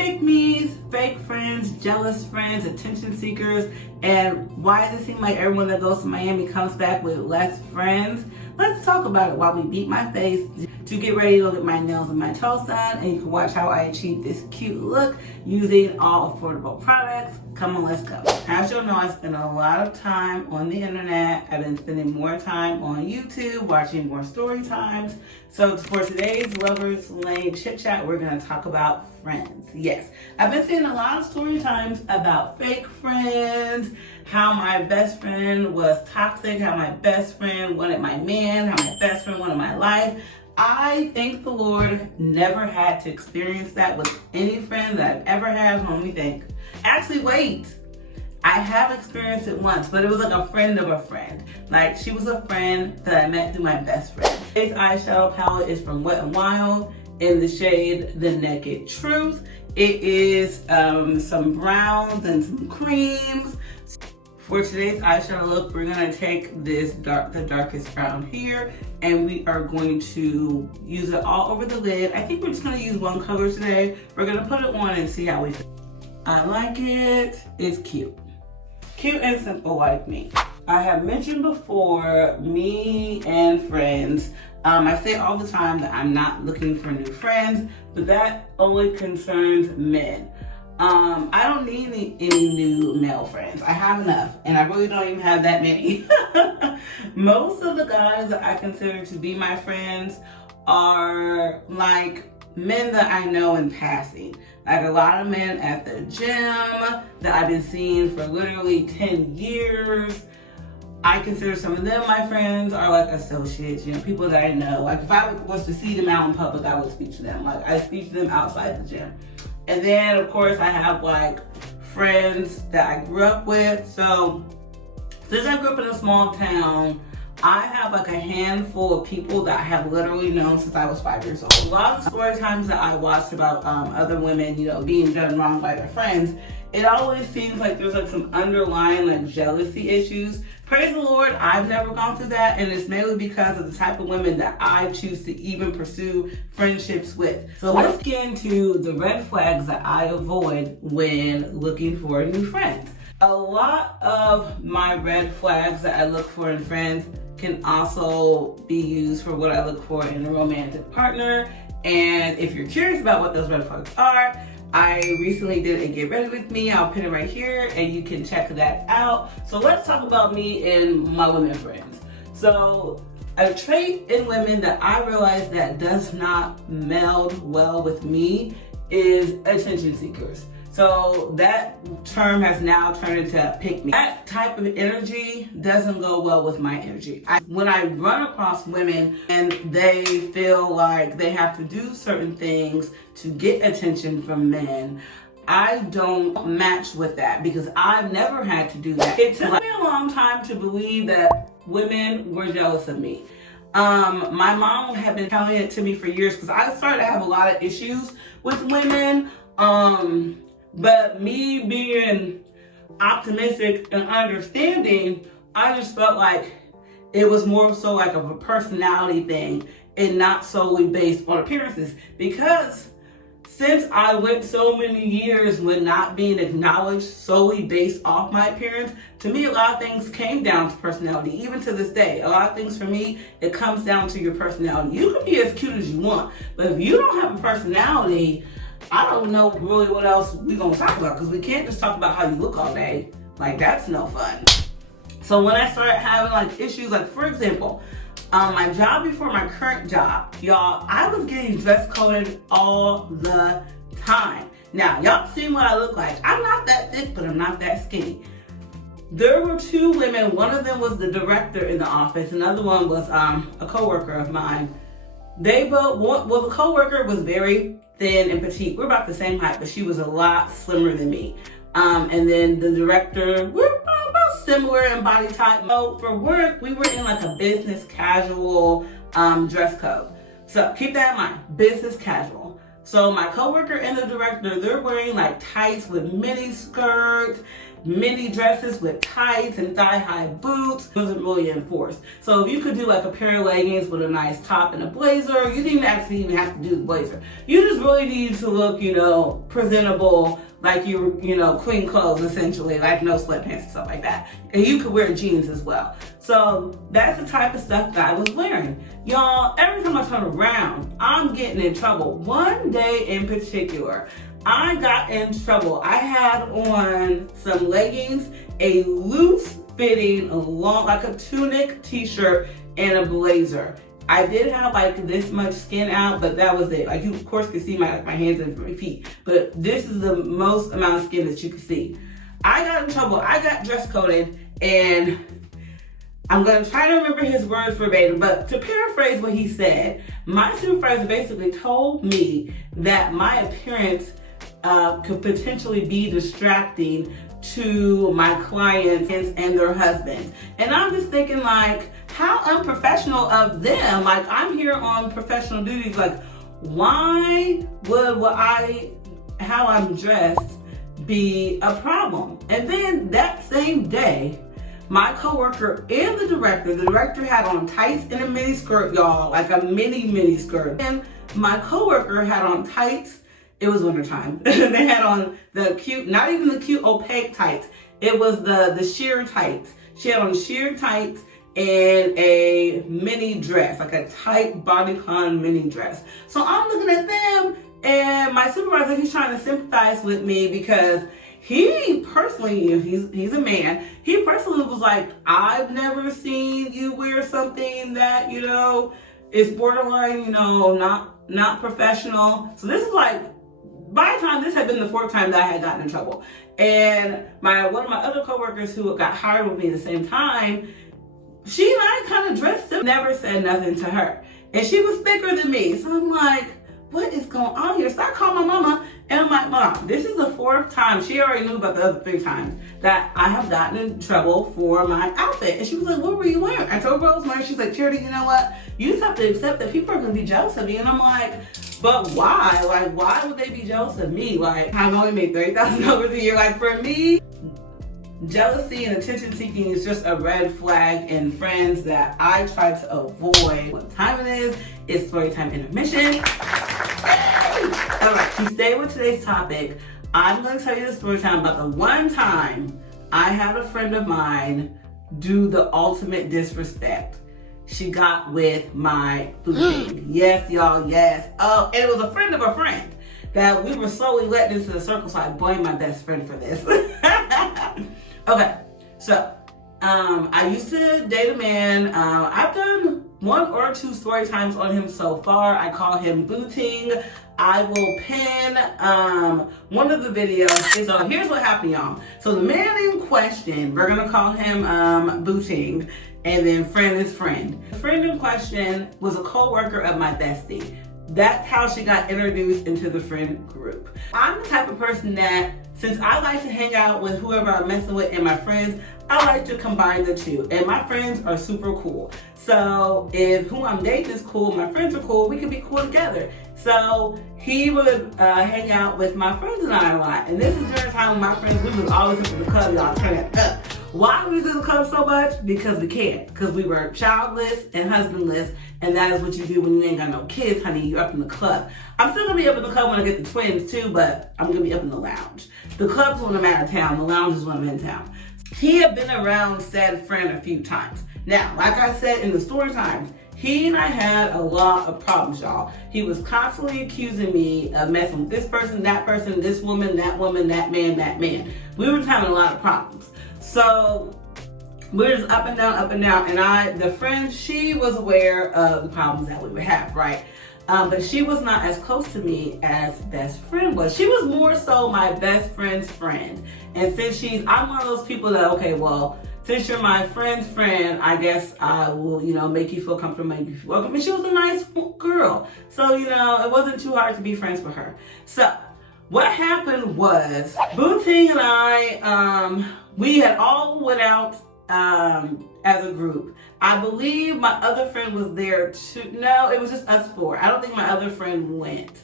pick-me's, fake friends, jealous friends, attention seekers, and why does it seem like everyone that goes to Miami comes back with less friends? Let's talk about it while we beat my face to get ready to get my nails and my toes done, and you can watch how I achieve this cute look using all affordable products. Come on, let's go. As you'll know, I spend a lot of time on the internet. I've been spending more time on YouTube, watching more story times. So for today's Lovers Lane Chit Chat, we're gonna talk about friends. Yes, I've been seeing a lot of story times about fake friends, how my best friend was toxic, how my best friend wanted my man, how my best friend wanted my life. I thank the Lord never had to experience that with any friend that I've ever had. Let me think. Actually, wait. I have experienced it once, but it was like a friend of a friend. Like, she was a friend that I met through my best friend. This eyeshadow palette is from Wet n Wild in the shade The Naked Truth. It is some browns and some creams. For today's eyeshadow look, we're gonna take this the darkest brown here, and we are going to use it all over the lid. I think we're just gonna use one color today. We're gonna put it on and see how we feel. I like it. It's cute. Cute and simple like me. I have mentioned before, me and friends. I say all the time that I'm not looking for new friends, but that only concerns men. I don't need any new male friends. I have enough, and I really don't even have that many. Most of the guys that I consider to be my friends are like men that I know in passing. Like a lot of men at the gym that I've been seeing for literally 10 years. I consider some of them my friends, are like associates, you know, people that I know. Like if I was to see them out in public, I would speak to them. Like I speak to them outside the gym. And then of course I have like friends that I grew up with. So since I grew up in a small town, I have like a handful of people that I have literally known since I was 5 years old. A lot of the story times that I watched about other women, you know, being done wrong by their friends, it always seems like there's like some underlying like jealousy issues. Praise the Lord, I've never gone through that, and it's mainly because of the type of women that I choose to even pursue friendships with. So let's get into the red flags that I avoid when looking for new friends. A lot of my red flags that I look for in friends can also be used for what I look for in a romantic partner. And if you're curious about what those red flags are, I recently did a Get Ready With Me. I'll pin it right here and you can check that out. So let's talk about me and my women friends. So a trait in women that I realize that does not meld well with me is attention seekers. So that term has now turned into pick me. That type of energy doesn't go well with my energy. When I run across women and they feel like they have to do certain things to get attention from men, I don't match with that because I've never had to do that. It took me a long time to believe that women were jealous of me. My mom had been telling it to me for years because I started to have a lot of issues with women. But me being optimistic and understanding, I just felt like it was more so like of a personality thing and not solely based on appearances. Because since I went so many years with not being acknowledged solely based off my appearance, to me a lot of things came down to personality. Even to this day, a lot of things for me, it comes down to your personality. You can be as cute as you want, but if you don't have a personality, I don't know really what else we're gonna talk about, because we can't just talk about how you look all day. Like, that's no fun. So when I started having like issues, like for example, my job before my current job, y'all, I was getting dress coded all the time. Now, y'all seen what I look like. I'm not that thick, but I'm not that skinny. There were two women. One of them was the director in the office. Another one was a coworker of mine. They both, well, the coworker was very thin and petite. We're about the same height, but she was a lot slimmer than me. And then the director, we're about similar in body type. So for work, we were in like a business casual dress code. So keep that in mind, business casual. So my coworker and the director, they're wearing like tights with mini skirts, mini dresses with tights and thigh-high boots. It wasn't really enforced. So if you could do like a pair of leggings with a nice top and a blazer, you didn't actually even have to do the blazer. You just really need to look, presentable, like clean clothes essentially, like no sweatpants and stuff like that. And you could wear jeans as well. So that's the type of stuff that I was wearing. Y'all, every time I turn around, I'm getting in trouble. One day in particular, I got in trouble. I had on some leggings, a loose fitting, long, like a tunic t-shirt, and a blazer. I did have like this much skin out, but that was it. Like you of course could see my hands and my feet, but this is the most amount of skin that you could see. I got in trouble. I got dress coded, and I'm gonna try to remember his words verbatim, but to paraphrase what he said, my supervisor basically told me that my appearance could potentially be distracting to my clients and their husbands. And I'm just thinking like, how unprofessional of them. Like I'm here on professional duties. Like why would how I'm dressed be a problem? And then that same day, my coworker and the director had on tights and a mini skirt, y'all, like a mini skirt. And my coworker had on tights. It was wintertime. They had on the cute, not even the cute opaque tights. It was the sheer tights. She had on sheer tights and a mini dress, like a tight bodycon mini dress. So I'm looking at them, and my supervisor, he's trying to sympathize with me because he personally, he's a man. He personally was like, I've never seen you wear something that, is borderline, not professional. So this is like, by the time, this had been the fourth time that I had gotten in trouble. And one of my other coworkers who got hired with me at the same time, she and I kind of dressed similar. Never said nothing to her. And she was thicker than me. So I'm like, what is going on here? So I called my mama, and I'm like, Mom, this is the fourth time. She already knew about the other 3 times that I have gotten in trouble for my outfit. And she was like, what were you wearing? I told her what I was wearing. She's like, Charity, you know what? You just have to accept that people are going to be jealous of me. And I'm like, but why? Like, why would they be jealous of me? Like, I've only made $30,000 a year. Like, for me, jealousy and attention seeking is just a red flag in friends that I try to avoid. What time it is? It's story time intermission. All right, to stay with today's topic, I'm going to tell you the story time about the one time I had a friend of mine do the ultimate disrespect. She got with my boutique. Yes, y'all, yes. Oh, and it was a friend of a friend that we were slowly letting into the circle, so I blame my best friend for this. Okay, so I used to date a man. I've done 1 or 2 story times on him so far. I call him Booting. I will pin one of the videos. So here's what happened, y'all. So the man in question, we're gonna call him Booting, and then friend is friend. The friend in question was a co-worker of my bestie. That's how she got introduced into the friend group. I'm the type of person that, since I like to hang out with whoever I'm messing with and my friends, I like to combine the two. And my friends are super cool. So if who I'm dating is cool, my friends are cool, we can be cool together. So he would hang out with my friends and I a lot. And this is during the time when my friends, we was always up in the club, y'all, turn it up. Why we was in the club so much? Because we can't. Because we were childless and husbandless, and that is what you do when you ain't got no kids, honey. You're up in the club. I'm still gonna be up in the club when I get the twins too, but I'm gonna be up in the lounge. The club's when I'm out of town. The lounge is when I'm in town. He had been around said friend a few times. Now, like I said in the story times, he and I had a lot of problems, y'all. He was constantly accusing me of messing with this person, this woman, that man. We were just having a lot of problems. So we're just up and down. And the friend, she was aware of the problems that we would have, right? But she was not as close to me as best friend was. She was more so my best friend's friend. And since I'm one of those people that, okay, well, since you're my friend's friend, I guess I will, make you feel comfortable, make you feel welcome. And she was a nice girl. So, it wasn't too hard to be friends with her. So what happened was, Booting and I, we had all went out as a group. I believe my other friend was there too. No, it was just us 4. I don't think my other friend went.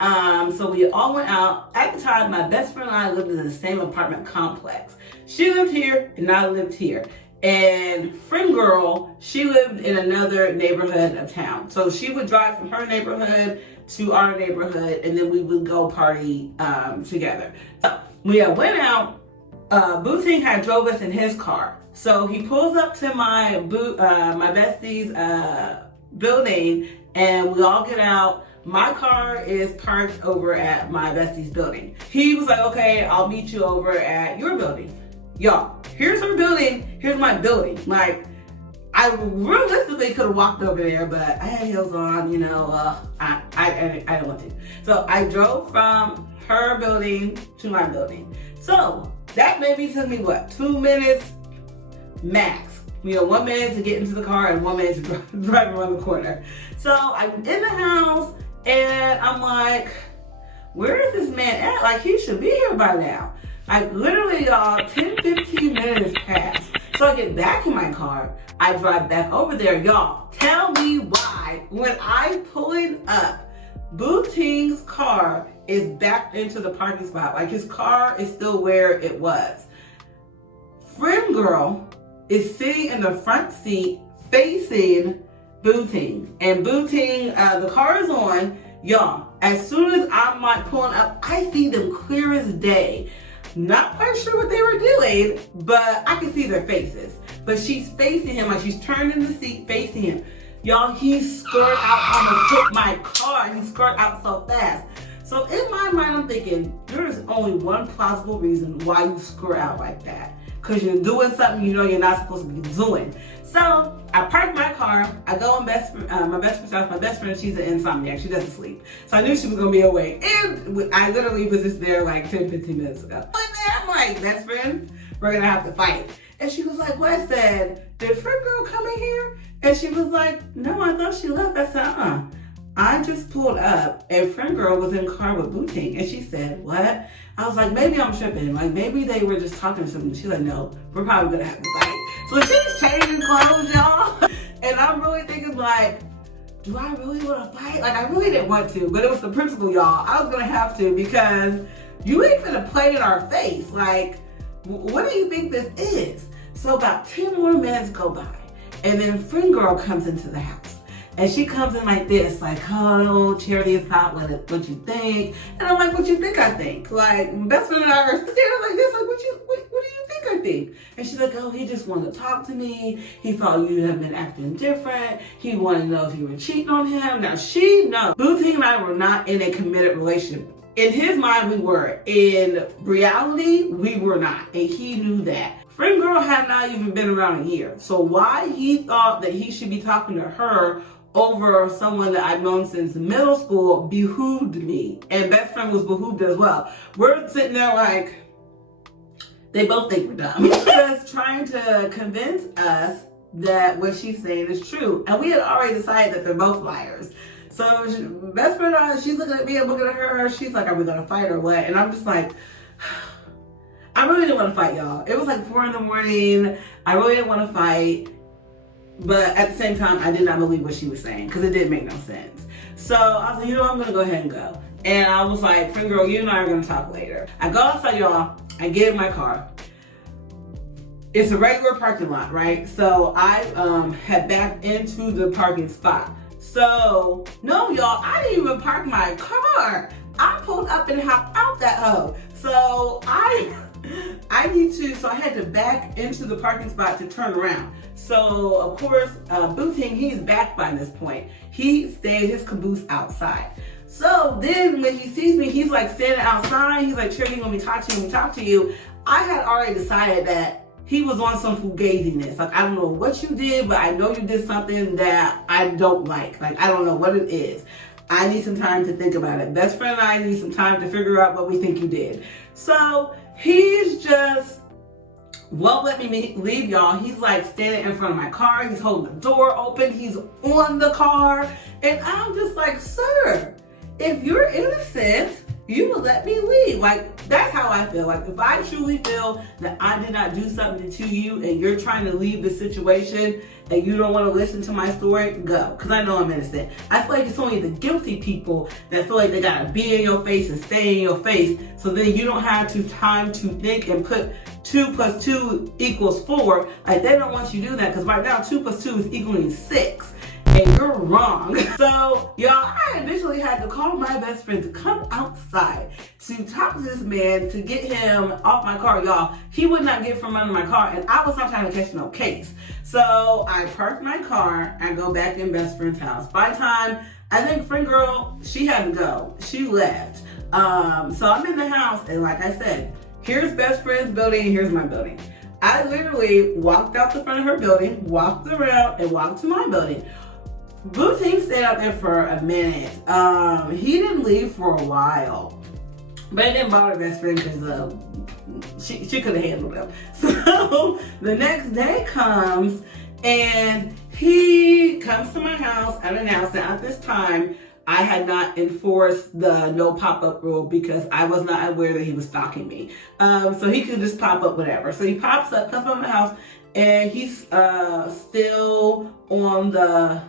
So we all went out. At the time, my best friend and I lived in the same apartment complex. She lived here and I lived here. And friend girl, she lived in another neighborhood of town. So she would drive from her neighborhood to our neighborhood, and then we would go party together. So we went out. Booting had drove us in his car. So he pulls up to my bestie's building, and we all get out. My car is parked over at my bestie's building. He was like, okay, I'll meet you over at your building. Y'all, here's her building, here's my building. Like, I realistically could have walked over there, but I had heels on, you know, I didn't want to. So I drove from her building to my building. So that maybe took me, what, 2 minutes max. You know, 1 minute to get into the car and 1 minute to drive around the corner. So I'm in the house and I'm like, where is this man at? Like, he should be here by now. Like, literally, y'all, 10, 15 minutes passed. So I get back in my car. I drive back over there. Y'all, tell me why when I pull it up, Booting's car is backed into the parking spot. Like, his car is still where it was. Friend girl is sitting in the front seat facing Booting. And Booting, the car is on. Y'all, as soon as I'm like pulling up, I see them clear as day. Not quite sure what they were doing, but I can see their faces. But she's facing him, like she's turned in the seat facing him. Y'all, he skirted out, almost hit my car. He skirted out so fast. So in my mind, I'm thinking, there is only one plausible reason why you skirt out like that. Because you're doing something you know you're not supposed to be doing. So I parked my car. I go on my best friend's house. My best friend, she's an insomniac. She doesn't sleep. So I knew she was going to be awake. And I literally was just there like 10, 15 minutes ago. I'm like, best friend, we're going to have to fight. And she was like, what? I said, did friend girl come in here? And she was like, no, I thought she left. I said, I just pulled up and friend girl was in car with Booting. And she said, what? I was like, maybe I'm tripping. Like, maybe they were just talking to something. She's like, no, we're probably going to have to fight. So she's changing clothes, y'all. And I'm really thinking like, do I really want to fight? Like, I really didn't want to, but it was the principle, y'all. I was going to have to because you ain't finna play in our face. Like, what do you think this is? So about 10 more minutes go by. And then friend girl comes into the house. And she comes in like this, like, oh, Charity, it's not what you think. And I'm like, what you think I think? Like, my best friend and I are standing like this, like, what do you think I think? And she's like, oh, he just wanted to talk to me. He thought you had been acting different. He wanted to know if you were cheating on him. Now, she knows. Booting and I were not in a committed relationship. In his mind, we were. In reality, we were not. And he knew that. Friend girl had not even been around a year. So why he thought that he should be talking to her over someone that I've known since middle school behooved me. And best friend was behooved as well. We're sitting there like, they both think we're dumb. Just trying to convince us that what she's saying is true. And we had already decided that they're both liars. So best friend, she's looking at me, I'm looking at her. She's like, are we going to fight or what? And I'm just like, I really didn't want to fight, y'all. It was like 4 a.m. I really didn't want to fight. But at the same time, I did not believe what she was saying because it didn't make no sense. So I was like, you know, I'm going to go ahead and go. And I was like, friend girl, you and I are going to talk later. I go outside, y'all. I get in my car. It's a regular parking lot, right? So I had backed into the parking spot. So, no, y'all, I didn't even park my car. I pulled up and hopped out that hoe. So I had to back into the parking spot to turn around. So, of course, Booting, he's back by this point. He stayed his caboose outside. So then when he sees me, he's like standing outside. He's like, Charity, let me talk to you. I had already decided that he was on some fugaziness. Like, I don't know what you did, but I know you did something that I don't like. Like, I don't know what it is. I need some time to think about it. Best friend and I need some time to figure out what we think you did. So he's just won't let me leave, y'all. He's like standing in front of my car. He's holding the door open. He's on the car. And I'm just like, sir, if you're innocent you would let me leave. Like, that's how I feel. Like, if I truly feel that I did not do something to you and you're trying to leave the situation and you don't want to listen to my story, go. Because I know I'm innocent. I feel like it's only the guilty people that feel like they got to be in your face and stay in your face, so then you don't have time to think and put 2 + 2 = 4. Like, they don't want you to do that, because right now 2 + 2 is equaling 6. And you're wrong. So, y'all, I initially had to call my best friend to come outside to talk to this man to get him off my car. Y'all, he would not get from under my car, and I was not trying to catch no case. So I parked my car and go back in best friend's house. By the time, I think friend girl, she had to go. She left. So I'm in the house, and like I said, here's best friend's building and here's my building. I literally walked out the front of her building, walked around, and walked to my building. Booting stayed out there for a minute. He didn't leave for a while, but it didn't bother best friend because she could have handled him. So the next day comes, and he comes to my house unannounced. And at this time, I had not enforced the no pop-up rule because I was not aware that he was stalking me. So he could just pop up whatever. So he pops up, comes by my house, and he's still on the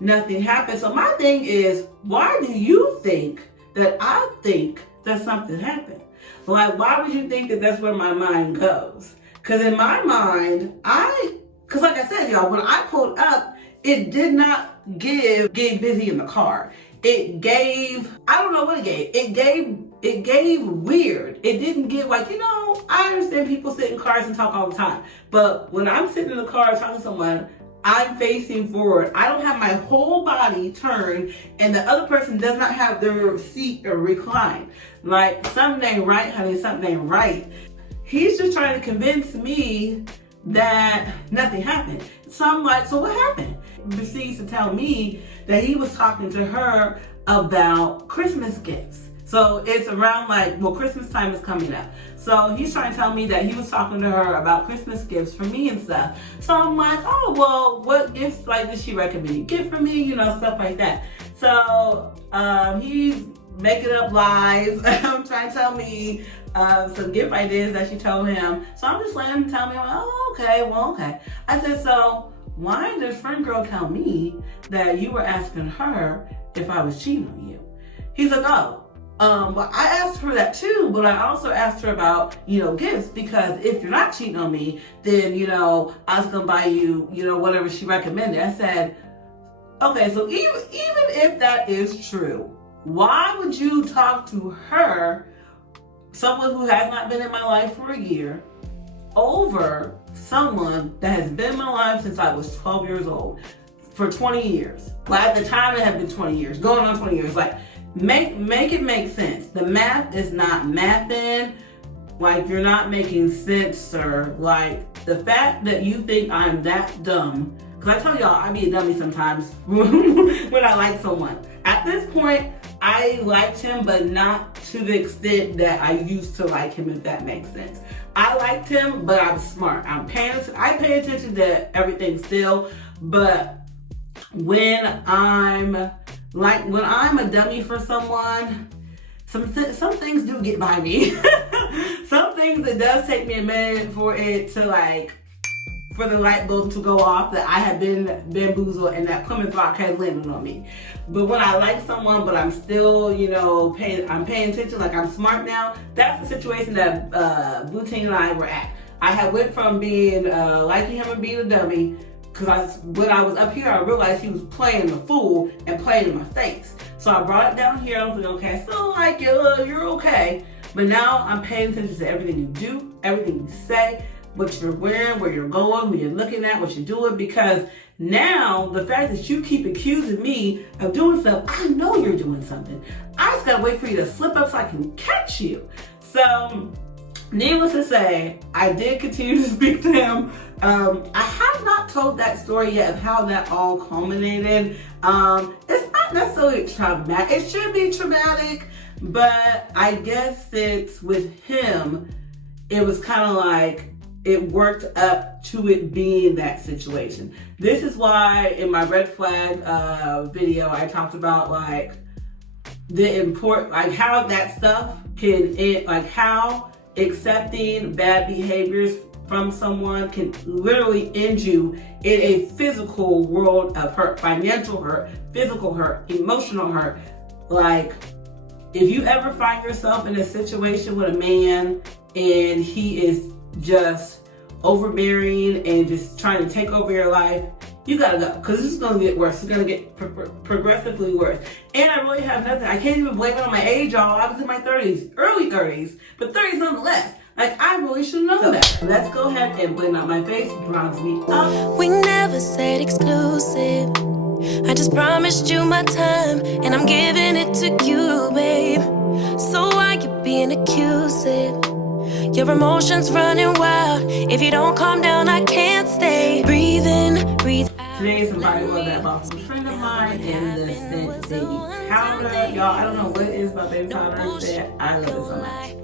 nothing happened. So my thing is, why do you think that I think that something happened? Like, why would you think that that's where my mind goes? Because in my mind, because like I said, y'all, when I pulled up, it did not give busy in the car. It gave, I don't know what it gave. It gave weird. It didn't give like, I understand people sit in cars and talk all the time. But when I'm sitting in the car talking to someone, I'm facing forward. I don't have my whole body turned, and the other person does not have their seat or recline. Like, something ain't right, honey, something ain't right. He's just trying to convince me that nothing happened. So I'm like, so what happened? He proceeds to tell me that he was talking to her about Christmas gifts. So it's around Christmas time is coming up. So he's trying to tell me that he was talking to her about Christmas gifts for me and stuff. So I'm like, oh, well, what gifts did she recommend you get for me? Stuff like that. So he's making up lies, trying to tell me some gift ideas that she told him. So I'm just letting him tell me, oh, okay. I said, so why did friend girl tell me that you were asking her if I was cheating on you? He's like, oh. Well, I asked her that too, but I also asked her about, gifts, because if you're not cheating on me, then, I was going to buy you, whatever she recommended. I said, okay, so even if that is true, why would you talk to her, someone who has not been in my life for a year, over someone that has been in my life since I was 12 years old, for 20 years? Well, at the time it had been 20 years, going on 20 years, Make it make sense. The math is not mathing. You're not making sense, sir. The fact that you think I'm that dumb, because I tell y'all, I be a dummy sometimes when I like someone. At this point, I liked him, but not to the extent that I used to like him, if that makes sense. I liked him, but I'm smart. I pay attention to everything still, but when I'm a dummy for someone, some things do get by me. Some things, it does take me a minute for it to for the light bulb to go off that I have been bamboozled and that Plymouth Rock has landed on me. But when I like someone, but I'm still, I'm paying attention, I'm smart now, that's the situation that Butine and I were at. I had went from being liking him and being a dummy, because when I was up here, I realized he was playing the fool and playing in my face. So I brought it down here. I was like, okay, I still like you, you're okay. But now I'm paying attention to everything you do, everything you say, what you're wearing, where you're going, who you're looking at, what you're doing. Because now the fact that you keep accusing me of doing stuff, I know you're doing something. I just gotta wait for you to slip up so I can catch you. So needless to say, I did continue to speak to him. I have not told that story yet of how that all culminated. It's not necessarily traumatic. It should be traumatic, but I guess it's with him, it was kind of it worked up to it being that situation. This is why in my red flag video, I talked about like how that stuff like how accepting bad behaviors from someone can literally end you in a physical world of hurt, financial hurt, physical hurt, emotional hurt. Like, if you ever find yourself in a situation with a man and he is just overbearing and just trying to take over your life, you gotta go, because this is gonna get worse. It's gonna get progressively worse. And I really have nothing. I can't even blame it on my age, y'all. I was in my 30s, early 30s, but 30s nonetheless. Like, I really should have known that. Let's go ahead and blame out my face. Drowns me up. We never said exclusive. I just promised you my time, and I'm giving it to you, babe. So why you being accusive? Your emotions running wild. If you don't calm down, I can't stay. Breathe in, breathe out. Today somebody was that about some friend of mine and the scent baby powder. Y'all, I don't know what it is about baby powder that I love it so much.